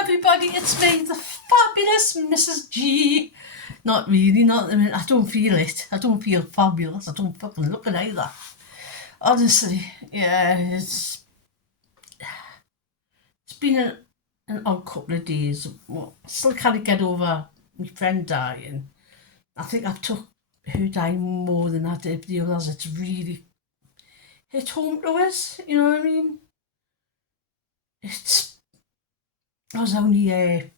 everybody, it's me, the fabulous Mrs. G. Not really, not, I mean, I don't feel it. I don't feel fabulous. I don't fucking look it either. Honestly, yeah, it's been an odd couple of days. Well, I still can't get over my friend dying. I think I've took her dying more than I did the others. It's really hit home to us, you know what I mean? I was only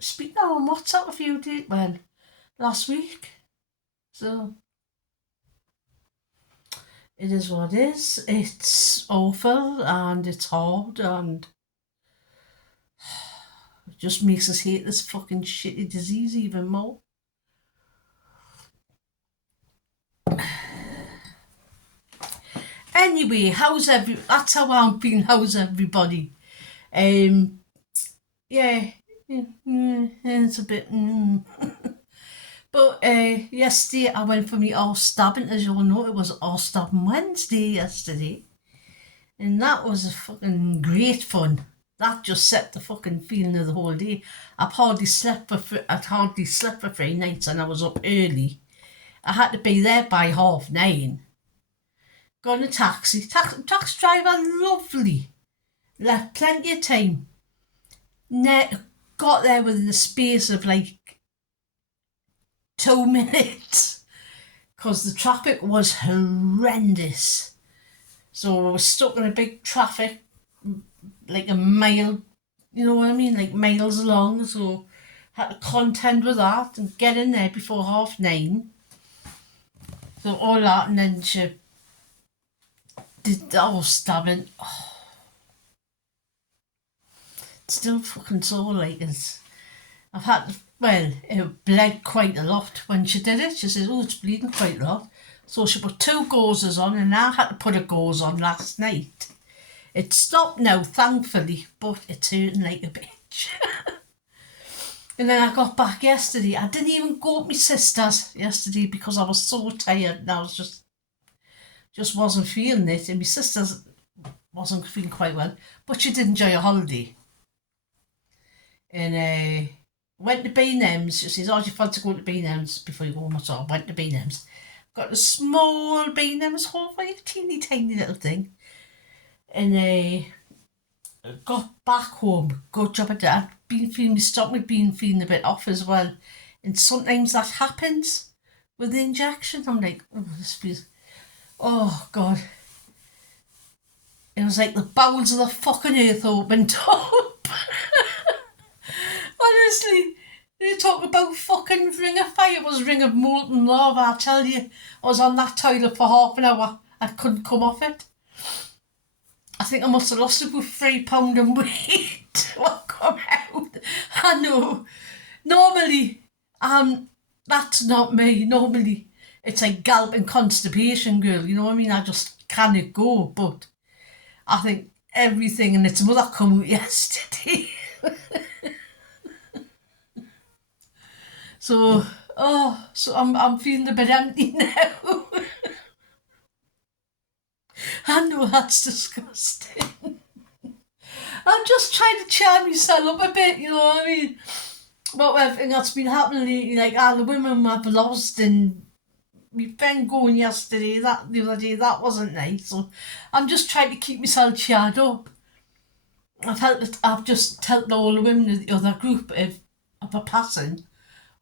speaking on WhatsApp a few days, well, last week. So it is what it is. It's awful and it's hard and it just makes us hate this fucking shitty disease even more. Anyway, that's how I'm feeling. How's everybody? Yeah, it's a bit. But yesterday I went for me all stabbing. As you all know, it was all stabbing Wednesday yesterday, and that was a fucking great fun. That just set the fucking feeling of the whole day. I'd hardly slept for 3 nights, and I was up early. I had to be there by 9:30. Got in a taxi. Taxi driver, lovely. Left plenty of time. Got there within the space of like 2 minutes because the traffic was horrendous. So I was stuck in a big traffic, like a mile, you know what I mean, like miles long. So had to contend with that and get in there before 9:30. So all that, and then she did that whole stabbing. Oh. It's still fucking sore, like I've had, it bled quite a lot when she did it. She says, oh, it's bleeding quite a lot. So she put 2 gauzes on, and I had to put a gauze on last night. It's stopped now, thankfully, but it's hurting like a bitch. And then I got back yesterday. I didn't even go to my sister's yesterday because I was so tired and I was just wasn't feeling it. And my sister's wasn't feeling quite well, but she did enjoy a holiday. And went to B&M's. She says, oh, do you fancy going to B&M's before you go home? So I went to B&M's. Got a small B&M's hall, a teeny tiny little thing. And got back home. Good job I did. I'd been feeling, my stomach been feeling a bit off as well. And sometimes that happens with the injection. I'm like, oh, this feels, oh God. It was like the bowels of the fucking earth opened up. Honestly, they talk about fucking ring of fire. It was ring of molten lava, I tell you. I was on that toilet for half an hour. I couldn't come off it. I think I must have lost about £3 in weight. What come out? I know. Normally, that's not me. Normally, it's like galloping constipation, girl. You know what I mean? I just can't go. But I think everything and its mother come out yesterday. So I'm feeling a bit empty now. I know that's disgusting. I'm just trying to cheer myself up a bit, you know what I mean? But everything that's been happening lately, like all the women I've lost, and my friend going yesterday, the other day, that wasn't nice. So I'm just trying to keep myself cheered up. I've just told all the women of the other group of a passing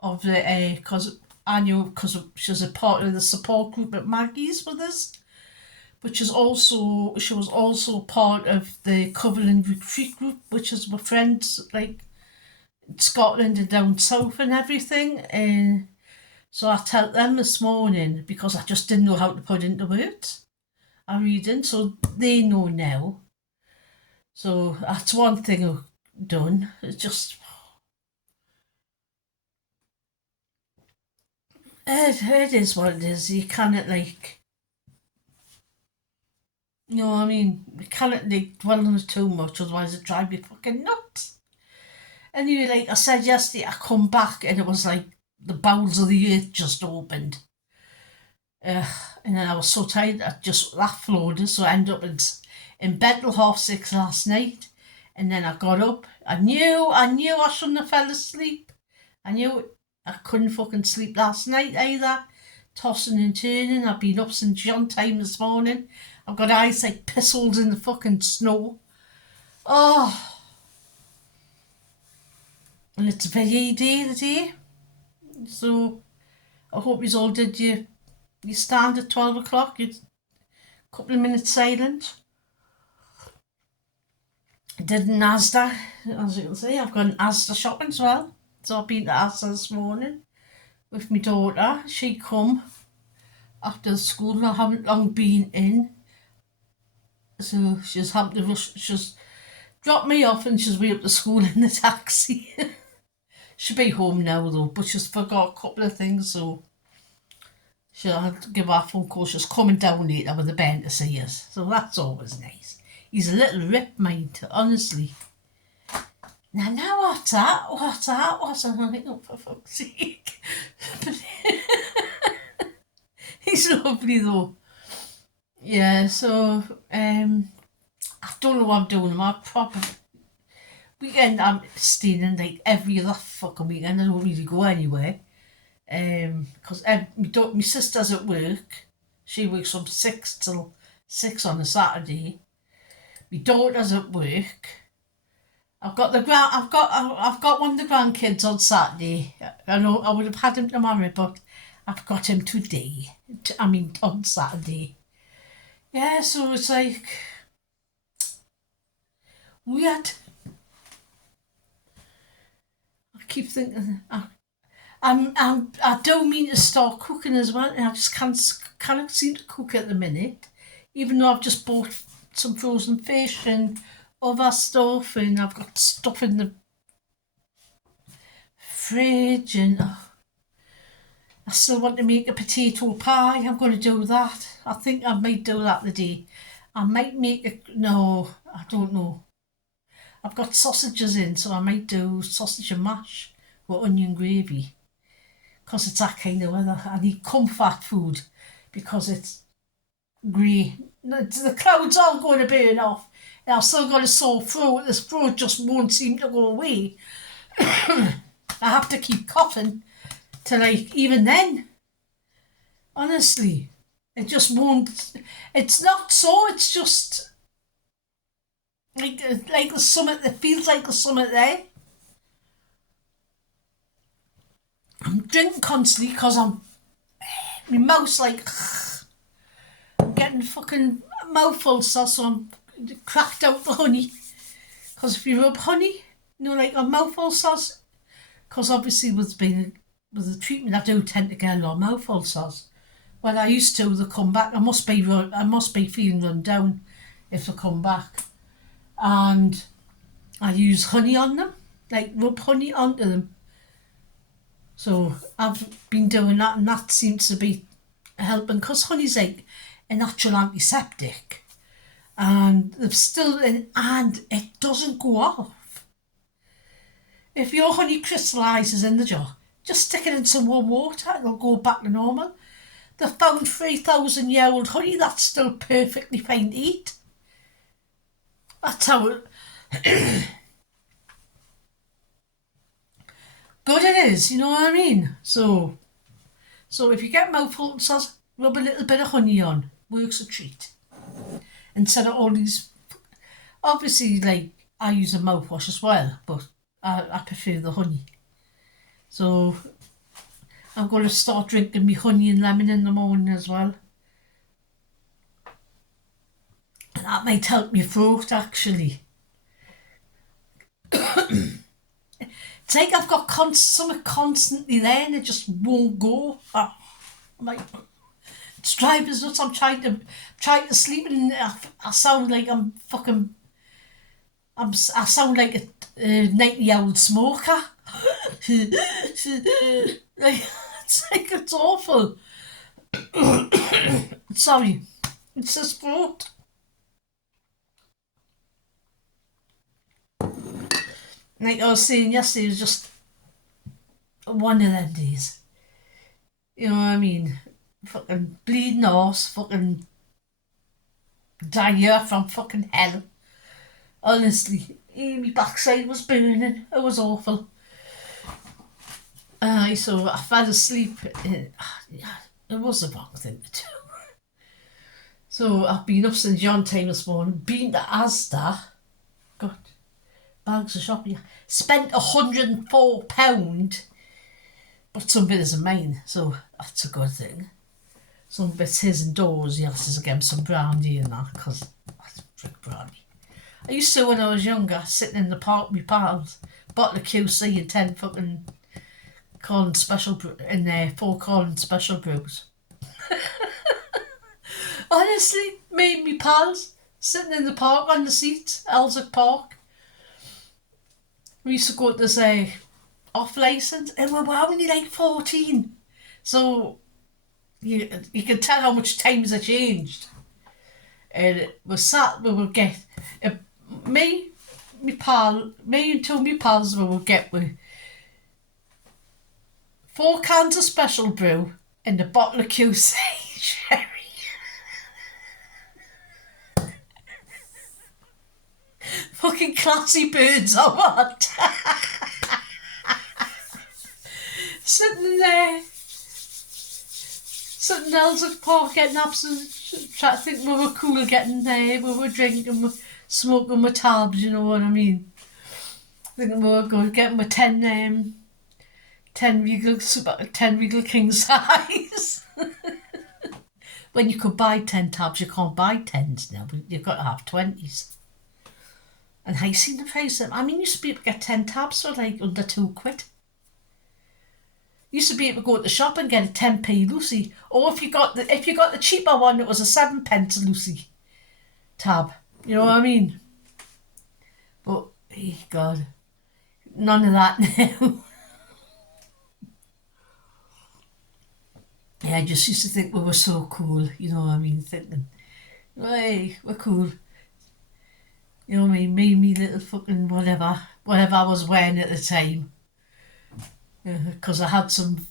of the because I knew because she was a part of the support group at Maggie's with us, but she was also part of the Covenant Retreat group, which is my friends like in Scotland and down south and everything. And so I told them this morning because I just didn't know how to put into words. I'm reading, so they know now. So that's one thing I've done. It's just it is what it is. You cannot like, you know what I mean? You cannot like dwell on it too much, otherwise it drives you fucking nuts. Anyway, like I said yesterday, I come back and it was like the bowels of the earth just opened. And then I was so tired, that floated, so I ended up in bed till 6:30 last night. And then I got up, I knew I shouldn't have fell asleep. I knew I couldn't fucking sleep last night either. Tossing and turning. I've been up since John time this morning. I've got eyes like piss holes in the fucking snow. Oh, and it's a very day today. So I hope you all did you stand at 12 o'clock. You're a couple of minutes silent. I did an asda, as you can see. I've got an asda shopping as well. So I've been to asda this morning with my daughter. She come after school and I haven't long been in. So she's having to rush, she's dropped me off and she's way up to school in the taxi. She'll be home now though, but she's forgot a couple of things, so she'll have to give her a phone call. She's coming down later with the Ben to see us, so that's always nice. He's a little rip, mate, honestly. Now what's that? What's that? What's that? I'm like, oh, for fuck's sake. He's lovely though. Yeah, so I don't know what I'm doing. My proper weekend I'm staying in like every other fucking weekend. I don't really go anywhere. Because my sister's at work. She works from 6 till 6 on a Saturday. My daughter's at work. I've got one of the grandkids on Saturday. I know I would have had him tomorrow, but I've got him today. On Saturday. Yeah, so it's like weird. I keep thinking I don't mean to start cooking as well, and I just cannot seem to cook at the minute. Even though I've just bought some frozen fish and other stuff, and I've got stuff in the fridge, and I still want to make a potato pie. I'm going to do that. I think I might do that today. I might make it. No, I don't know. I've got sausages in, so I might do sausage and mash with onion gravy. Because it's that kind of weather. I need comfort food because it's grey. The clouds aren't going to burn off. And I've still got a sore throat. This throat just won't seem to go away. I have to keep coughing to even then. Honestly, it just won't. It's not so. It's just like the summit. It feels like the summit there. I'm drinking constantly because my mouth's like I'm getting fucking mouthful sauce, so I'm cracked out the honey. Because if you rub honey, like a mouthful sauce, because obviously with the treatment I do tend to get a lot of mouthful sauce. Well, I used to. They come back. I must be feeling run down if they come back, and I use honey on them, like rub honey onto them. So I've been doing that, and that seems to be helping because honey's like a natural antiseptic, and and it doesn't go off. If your honey crystallises in the jar, just stick it in some warm water; it'll go back to normal. They found 3,000-year-old honey that's still perfectly fine to eat. That's how good it is, you know what I mean? So if you get mouthful sauce, rub a little bit of honey on. Works a treat. Instead of all these, obviously, like I use a mouthwash as well, but I prefer the honey. So I'm going to start drinking me honey and lemon in the morning as well. And that might help my throat actually. It's like I've got something constantly there and it just won't go. I'm like, it's driving us nuts. I'm trying to sleep and I sound like I'm fucking. I sound like a 90-year-old smoker. It's awful. Sorry, it's this throat. Like I was saying yesterday, it was just one of them days. You know what I mean? Fucking bleeding horse, fucking diarrhea from fucking hell. Honestly, My backside was burning. It was awful. So I fell asleep. Yeah, it was the wrong thing to do. So I've been up since John time this morning, been to Asda, got bags of shopping, spent £104, but some bit isn't mine, so that's a good thing. Some bits his and doors, he has to get him some brandy and that, because I drink brandy. I used to when I was younger, sitting in the park with my pals, bottle of QC and 10 fucking Corn special in there, 4 corn special brews. Honestly, me and me pals sitting in the park on the seats, Elsick Park. We used to go to this off licence, and we were only like 14. So you can tell how much times have changed. And we would get me and two of my pals we would get with 4 cans of special brew and a bottle of QC sherry. Fucking classy birds or what? Sitting there, sitting else at park getting absolute. I think we were cool getting there. We were drinking, smoking with tabs. You know what I mean? Thinking we were going getting with 10 regal king size. When you could buy 10 tabs, you can't buy 10s now. But you've got to have 20s. And have you seen the price of them? I mean, you used to be able to get 10 tabs for like under £2. You used to be able to go to the shop and get a 10p Lucy. Or if you got the cheaper one, it was a 7p Lucy tab. You know what I mean? But, God, none of that now. Yeah, I just used to think we were so cool. You know what I mean? Thinking, hey, we're cool. You know what I mean? Me little fucking whatever I was wearing at the time. Because I had some...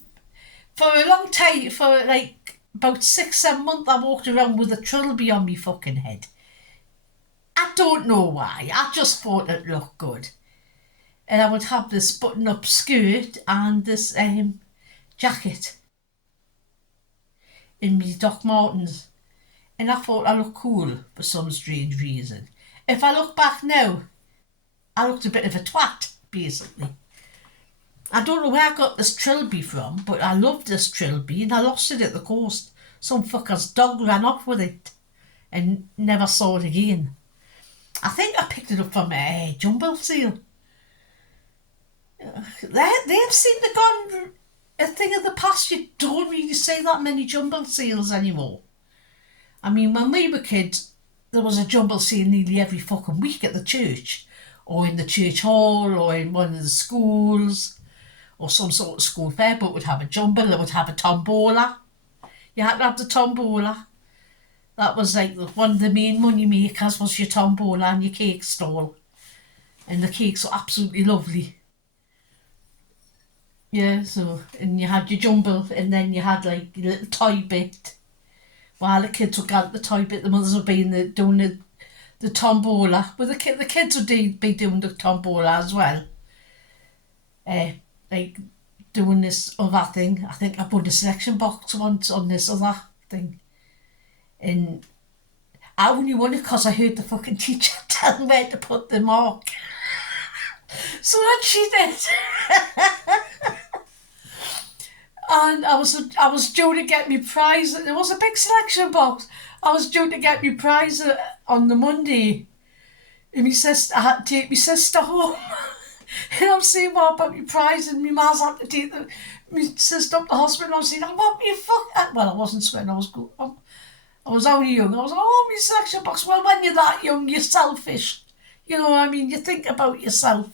For a long time, for like about 6-7 months, I walked around with a trilby on me fucking head. I don't know why. I just thought it looked good. And I would have this button-up skirt and this jacket in me Doc Martens. And I thought I looked cool for some strange reason. If I look back now, I looked a bit of a twat, basically. I don't know where I got this trilby from, but I loved this trilby and I lost it at the coast. Some fucker's dog ran off with it and never saw it again. I think I picked it up from a jumble sale. They've seemed to gone a thing of the past. You don't really see that many jumble sales anymore. I mean, when we were kids, there was a jumble sale nearly every fucking week at the church, or in the church hall, or in one of the schools, or some sort of school fair, but would have a jumble, it would have a tombola. You had to have the tombola. That was like one of the main money makers was your tombola and your cake stall. And the cakes were absolutely lovely. Yeah, so, and you had your jumble, and then you had like your little toy bit. While the kids would get the toy bit, the mothers would be doing the tombola. Well, the kids would be doing the tombola as well. Like doing this other thing. I think I put a selection box once on this other thing. And I only won it because I heard the fucking teacher tell me where to put the mark. So that she did. And I was due to get me prize. There was a big selection box. I was due to get me prize on the Monday. And I had to take my sister home. And I'm saying, what about my prize? And my ma's had to take my sister up to the hospital. I'm saying, I want me fuck. Well, I wasn't sweating. I was only young. I was like, oh, my selection box. Well, when you're that young, you're selfish. You know what I mean? You think about yourself.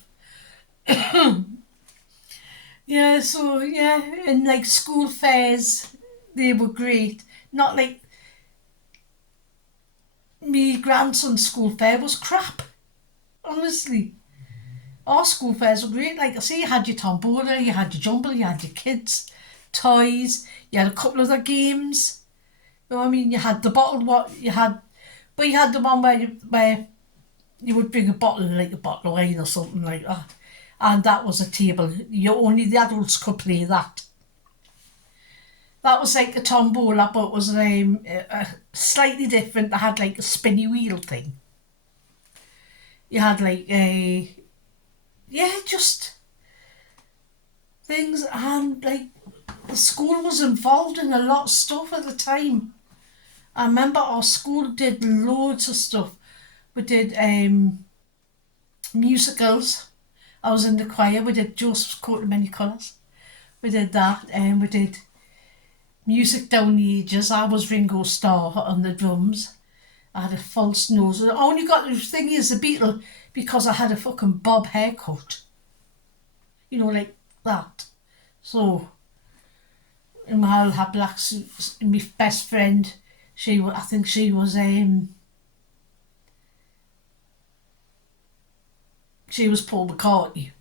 Yeah, so, yeah, and like school fairs, they were great. Not like me grandson's school fair was crap, honestly. Our school fairs were great. Like I say, you had your tombola, you had your jumble, you had your kids' toys, you had a couple of other games. You know what I mean? You had the bottled what you had, but you had the one where you would bring a bottle, like a bottle of wine or something like that. And that was a table. Only the adults could play that. That was like a tombola, but it was slightly different. They had like a spinny wheel thing. You had like just things, and like the school was involved in a lot of stuff at the time. I remember our school did loads of stuff. We did musicals. I was in the choir. We did Joseph's Coat of Many Colours. We did that, and we did music down the ages. I was Ringo Starr on the drums. I had a false nose. I only got the thing is the Beatle because I had a fucking bob haircut. You know, like that. So, and my whole had black suits. And my best friend, I think she was Paul McCartney.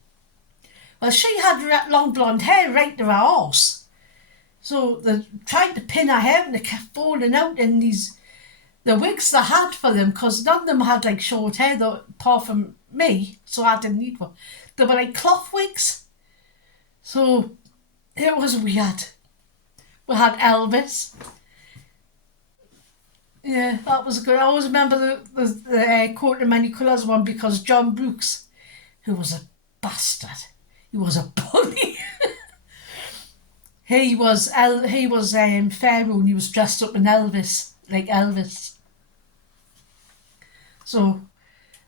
Well, she had long blonde hair right to her arse. So they're trying to pin her hair and they kept falling out in the wigs they had for them, because none of them had like short hair though, apart from me, so I didn't need one. They were like cloth wigs. So it was weird. We had Elvis. Yeah, that was good. I always remember the Coat of Many Colours one because John Brooks, who was a bastard, he was a bully. He was Pharaoh, and he was dressed up in Elvis, like Elvis. So,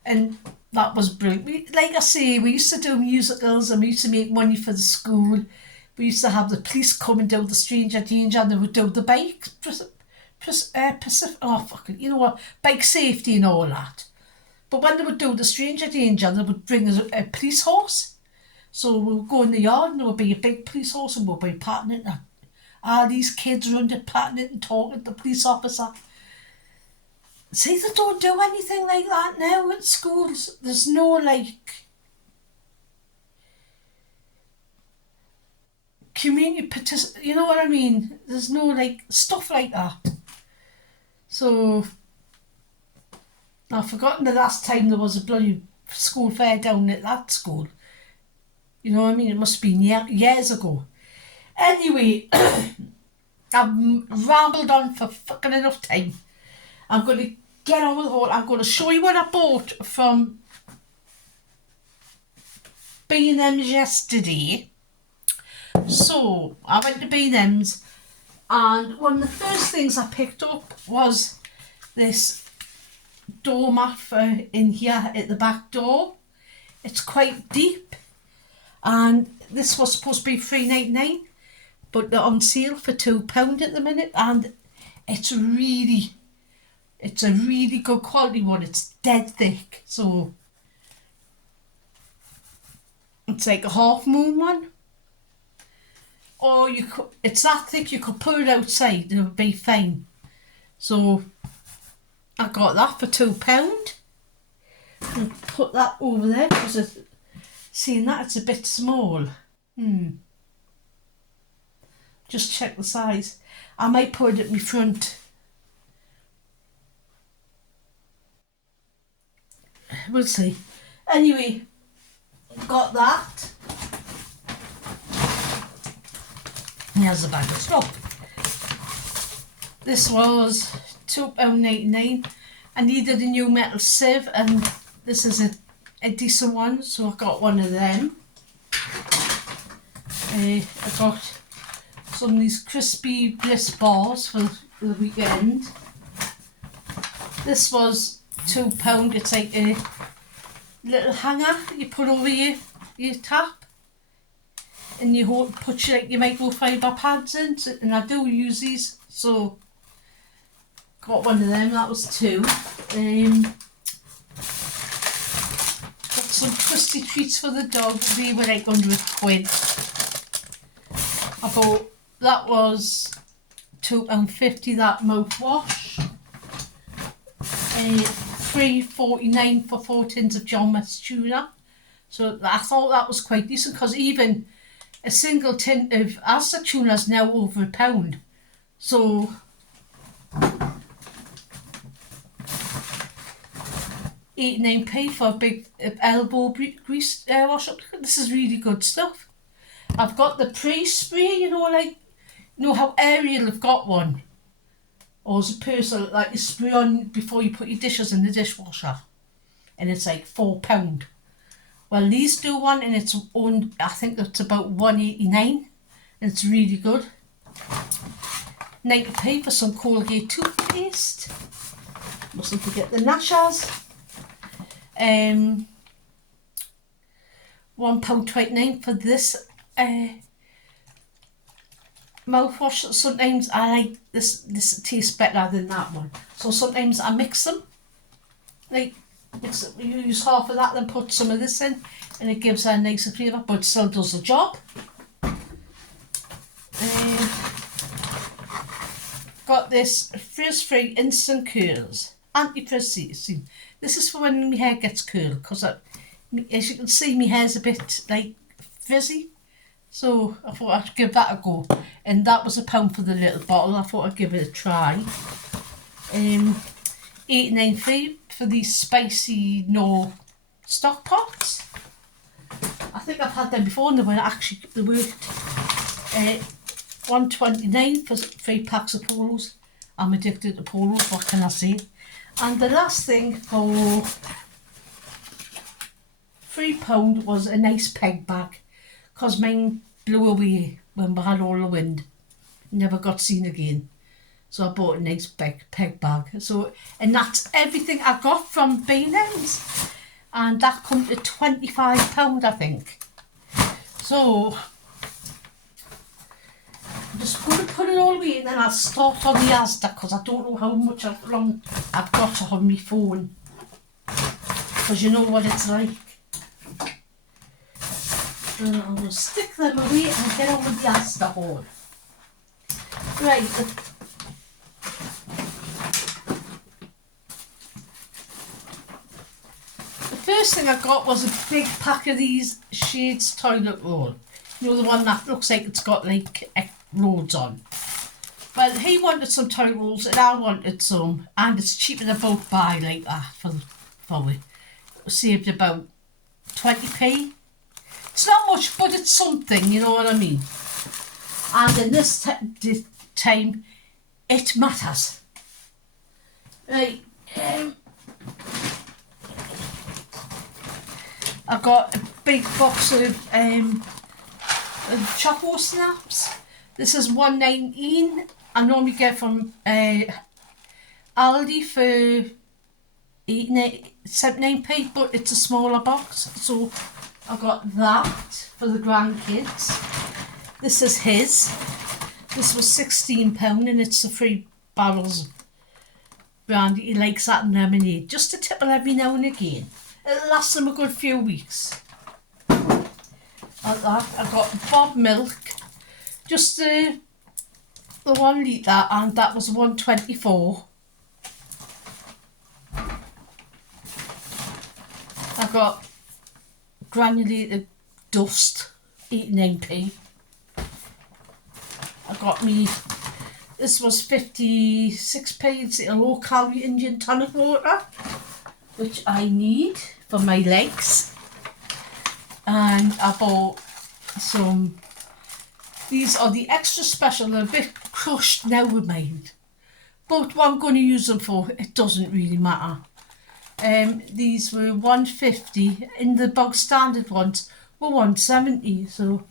and that was brilliant. Like I say, we used to do musicals and we used to make money for the school. We used to have the police coming down the Stranger Danger and they would do the bike, bike safety and all that. But when they would do the Stranger Danger, they would bring a police horse. So we would go in the yard and there would be a big police horse and we'd be patting it. And these kids around it patting it and talking to the police officer. See, they don't do anything like that now at schools. There's no community you know what I mean? There's no stuff like that. So I've forgotten the last time there was a bloody school fair down at that school. You know what I mean? It must have been years ago. Anyway, I've rambled on for fucking enough time. I'm going to get on with it. I'm going to show you what I bought from B&M's yesterday. So, I went to B&M's and one of the first things I picked up was this doormat for in here at the back door. It's quite deep and this was supposed to be $3.99, but they're on sale for £2 at the minute, and it's a really good quality one. It's dead thick, so it's like a half moon one. Or it's that thick you could put it outside and it would be fine. So I got that for £2. I'll put that over there because seeing that it's a bit small. Just check the size. I might put it at my front. We'll see. Anyway, got that. Here's a bag of stuff. This was £2.99. I needed a new metal sieve and this is a decent one, so I got one of them. I got some of these crispy bliss bars for the weekend. This was £2. It's like a little hanger that you put over your tap. And you put your microfiber pads in, and I do use these, so got one of them. That was £2. Got some twisty treats for the dog. They were like £100. I bought that was £2.50. That mouthwash. $3.49 for 4 tins of John West tuna. So I thought that was quite decent because even a single tin of asda tuna is now over £1. So 89p for a big elbow grease wash up. This is really good stuff. I've got the pre-spray, how Ariel have got one. Or as a person, like you spray on before you put your dishes in the dishwasher. And it's like £4. Well, these do one and it's owned, I think it's about £1.89. And it's really good. 90p for some Colgate toothpaste. Mustn't forget the Nashas. £1.29 for this mouthwash. Sometimes I like this tastes better than that one. So sometimes I mix them. Like you use half of that, then put some of this in, and it gives a nicer flavour, but still does the job. Got this frizz-free instant curls, anti-frizz season. This is for when my hair gets curled, because as you can see, my hair's a bit like frizzy. So I thought I'd give that a go, and that was £1 for the little bottle. I thought I'd give it a try. 89p for these spicy stock pots. I think I've had them before and they worked. £1.29 for 3 packs of polos. I'm addicted to polos, what can I say? And the last thing for £3 was a nice peg bag, because mine blew away when we had all the wind. Never got seen again. So I bought a nice peg bag. And that's everything I got from B&M's. And that comes to £25, I think. So I'm just going to put it all away and then I'll start on the asda, because I don't know how much long I've got on my phone. Because you know what it's like. So I'm going to stick them away and get on with the asda haul. Right. The first thing I got was a big pack of these Shades toilet roll. You know, the one that looks like it's got like loads on. Well, he wanted some toilet rolls and I wanted some, and it's cheaper than both buy like that for it. Saved about 20p. It's not much, but it's something, you know what I mean? And in this time, it matters. Right. I got a big box of choco snaps. This is $1.19. I normally get from Aldi for 79p, but it's a smaller box. So I got that for the grandkids. This is his. This was £16 and it's the 3 barrels of brandy. He likes that and lemonade. Just a tipple every now and again. It'll last them a good few weeks. Like that. I got Bob milk. Just the 1 litre, and that was $1.24. I got granulated dust, 89p. I got this was 56p. It's a low calorie Indian tonic water, which I need for my legs. And I bought these are the extra special. They're a bit crushed now with mine, but what I'm going to use them for, it doesn't really matter. These were $1.50, and the bog standard ones were $1.70. So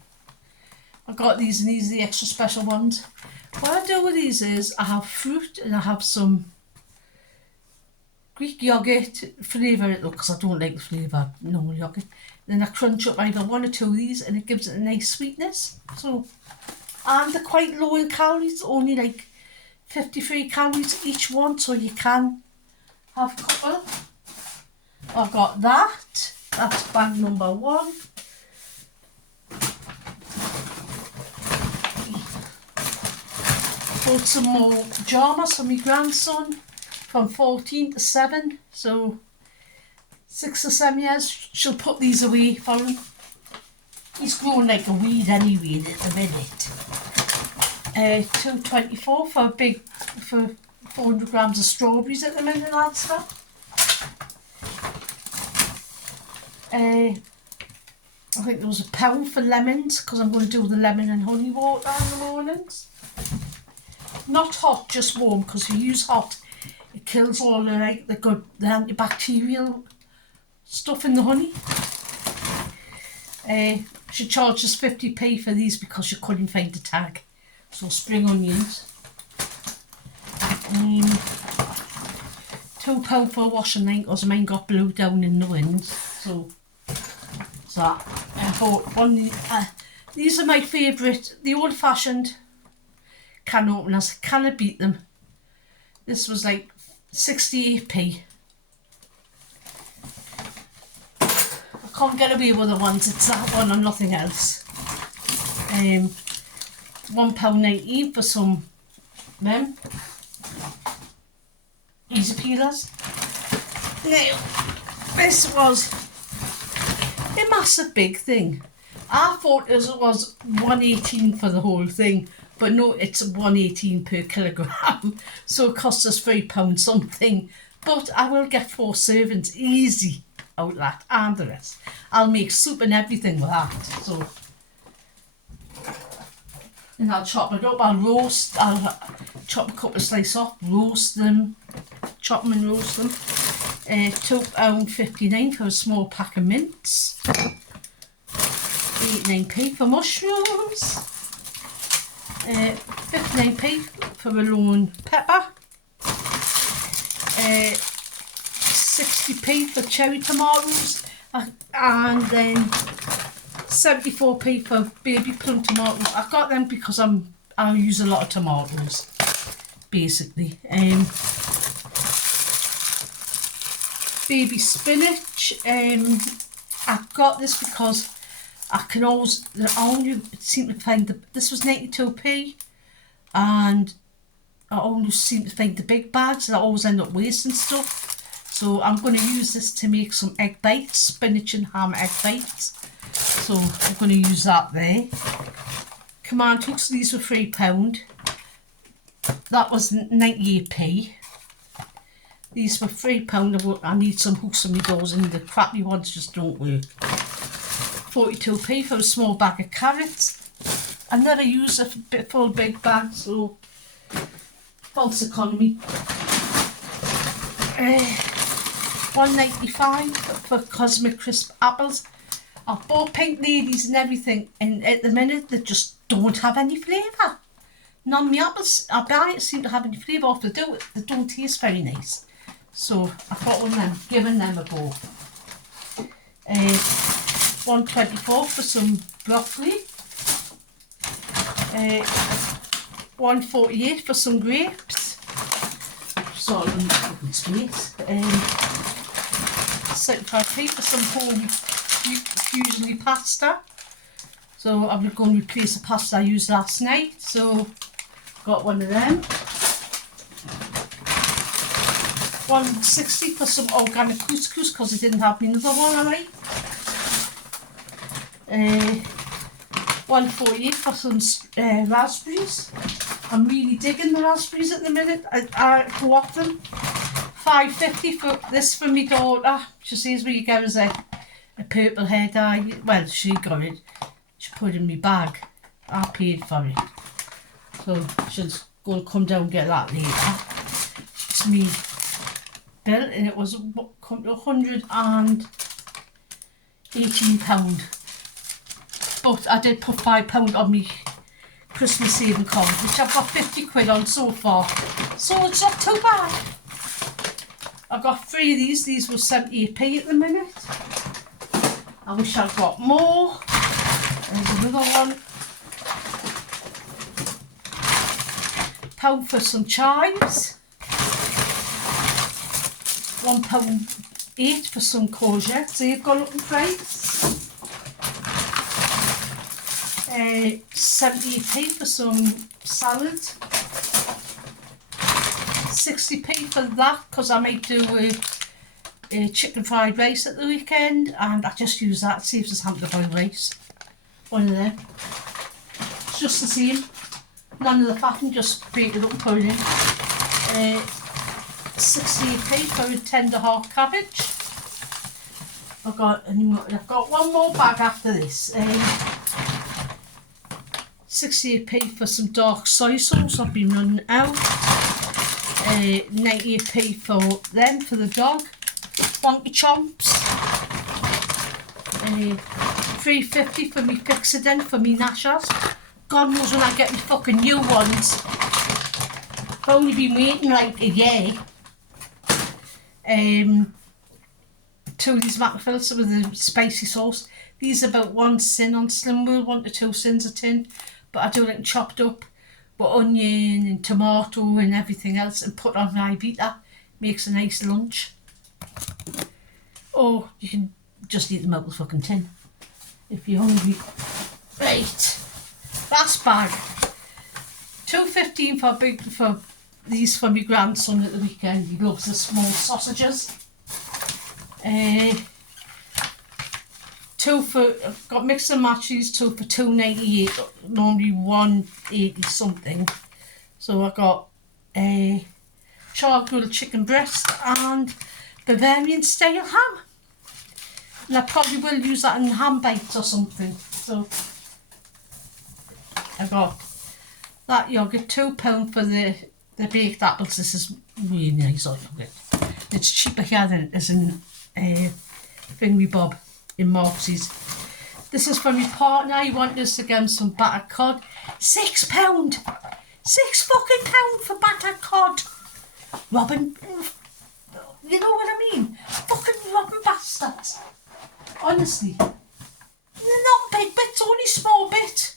I got these, and these are the extra special ones. What I do with these is I have fruit and I have some Greek yogurt flavour it, because I don't like the flavour normal yogurt. Then I crunch up either 1 or 2 of these, and it gives it a nice sweetness. So, and they're quite low in calories, only like 53 calories each one, so you can have a couple. I've got that. That's bag number 1. Bought some more pajamas for my grandson from 14 to 7, so 6 or 7 years. She'll put these away for him. He's growing like a weed anyway at the minute. $2.24 for 400 grams of strawberries at the minute, and stuff. I think there was £1 for lemons because I'm going to do the lemon and honey water in the mornings. Not hot, just warm, because if you use hot, it kills all the antibacterial stuff in the honey. She charged us 50p for these because she couldn't find the tag. So spring onions. £2 for a washing line because mine got blew down in the wind. So that. I bought one. These are my favourite. The old fashioned can openers. Cannot beat them. This was like 68p. I can't get away with the ones. It's that one and nothing else. £1.19 for some easy peelers. Now, this was a massive big thing. I thought it was $1.18 for the whole thing, but no, it's $1.18 per kilogram. So it costs us £3 something. But I will get 4 servings easy out of that and the rest. I'll make soup and everything with that. So, and I'll chop it up. I'll chop a couple of slices off, roast them, chop them and roast them. £2.59 for a small pack of mince. 89p for mushrooms. 59p for a lone pepper. 60p for cherry tomatoes. And then 74p for baby plum tomatoes. I got them because I use a lot of tomatoes, basically. Baby spinach. I got this because I only seem to find this was 92p, and I only seem to find the big bags. I always end up wasting stuff. So I'm going to use this to make some egg bites, spinach and ham egg bites. So I'm going to use that there. Command hooks, these were £3. That was 98p. These were £3. I need some hooks on my doors and the crappy ones just don't work. 42p for a small bag of carrots. I never use a full big bag, so false economy. £1.95 for Cosmic Crisp apples. I've bought Pink Ladies and everything, and at the minute they just don't have any flavour. None of the apples I buy seem to have any flavour. If they do, they don't taste very nice. So I thought one of them, giving them a go. £1.24 for some broccoli. £1.48 for some grapes. Sorry, I'm not looking space. 75p for some home fusion pasta. So I'm going to replace the pasta I used last night. So got one of them. £1.60 for some organic couscous because I didn't have another one alright. £1.48 for some raspberries. I'm really digging the raspberries at the minute. I go off them. £5.50 for this for my daughter. She says where you get us a purple hair dye. Well, she got it. She put it in my bag. I paid for it. So she's going to come down and get that later. It's me bill, and it was £118. But I did put £5 on me Christmas saving card, which I've got 50 quid on so far. So it's not too bad. I've got 3 of these. These were 78p at the minute. I wish I'd got more. There's another one. £1 for some chives. £1.08 for some courgettes. They've gone up in price. 70p for some salad. 60p for that because I might do a chicken fried rice at the weekend, and I just use that. It saves us having to boil rice. One of them. It's just the same. None of the fatting, just break it up and put it in. 68p for a tender heart cabbage. I've got one more bag after this. 68p for some dark soy sauce. I've been running out. 98p for them, for the dog. Wonky chomps. 3.50 for me Fixodent for me Nashers. God knows when I get me fucking new ones. I've only been waiting like a year. 2 of these Macafilter with the spicy sauce. These are about 1 sin on Slimwool, 1 to 2 sins a tin. But I do it chopped up with onion and tomato and everything else and put on my Vita. Makes a nice lunch. Or you can just eat them out of the fucking tin if you're hungry. Right, last bag. $2.15 for these for my grandson at the weekend. He loves the small sausages. 2 for, I've got mix and matches, 2 for $2.98, normally $1.80 something. So I got a charcoal chicken breast and Bavarian style ham. And I probably will use that in ham bites or something. So I got that yogurt, £2 for the baked apples. This is really nice yogurt. It's cheaper here than it is in Thingy Bob in Moxie's. This is for my partner. He wanted us to get him some battered cod. £6. £6 fucking pound for battered cod. Robbing, you know what I mean? Fucking robbing bastards. Honestly. Not big bits, only small bit.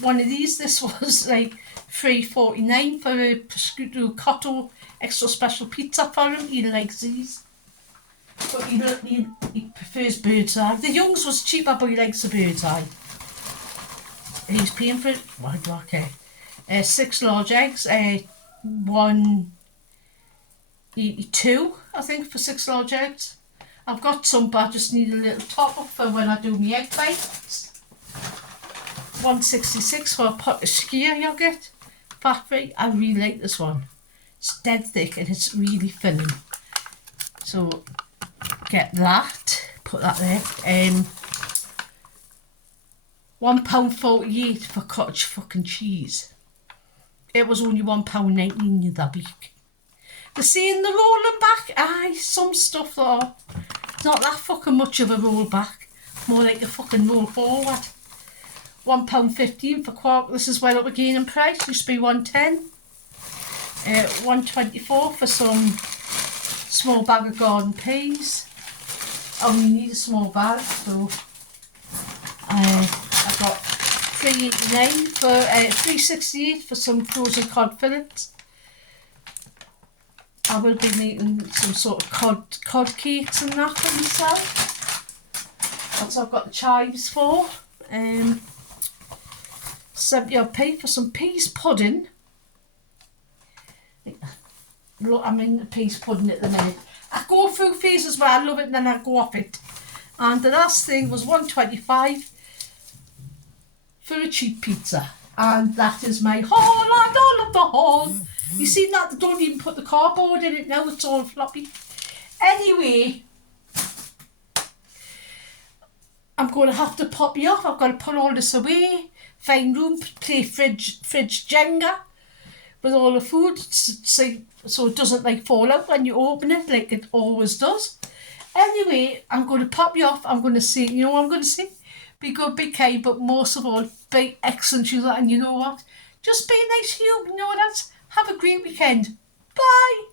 One of these, this was like $3.49 for a prosciutto cotto extra special pizza for him. He likes these. But he prefers bird's eye. The youngs was cheaper, but he likes the bird's eye. He's paying for it. Why do I care? 6 large eggs. $1.82, I think, for 6 large eggs. I've got some, but I just need a little top up for when I do my egg bites. $1.66 for a pot of skyr yogurt. Fat free. I really like this one. It's dead thick and it's really filling. So get that. Put that there. £1.48 for cottage fucking cheese. It was only £1.19 that week. The seeing the rolling back, aye, some stuff though. It's not that fucking much of a roll back. More like a fucking roll forward. £1.15 for quark. This is well up again in price. Used to be £1.10. £1.24 for some small bag of garden peas. I only need a small bag, so I got $3.89 for $3.68 for some frozen cod fillets. I will be making some sort of cod cakes and that for myself. That's what I've got the chives for. 70p for some peas pudding. Look, I'm in the peas pudding at the minute. I go through phases where I love it and then I go off it. And the last thing was $1.25 for a cheap pizza. And that is my haul and all of the haul. You see that? They don't even put the cardboard in it now, it's all floppy. Anyway, I'm going to have to pop you off. I've got to put all this away, find room, play fridge Jenga with all the food so it doesn't like fall out when you open it like it always does. Anyway, I'm going to pop you off. I'm going to say, you know what I'm going to say? Be good, be kind, but most of all, be excellent. And you know what? Just be nice to you. You know what else? Have a great weekend. Bye.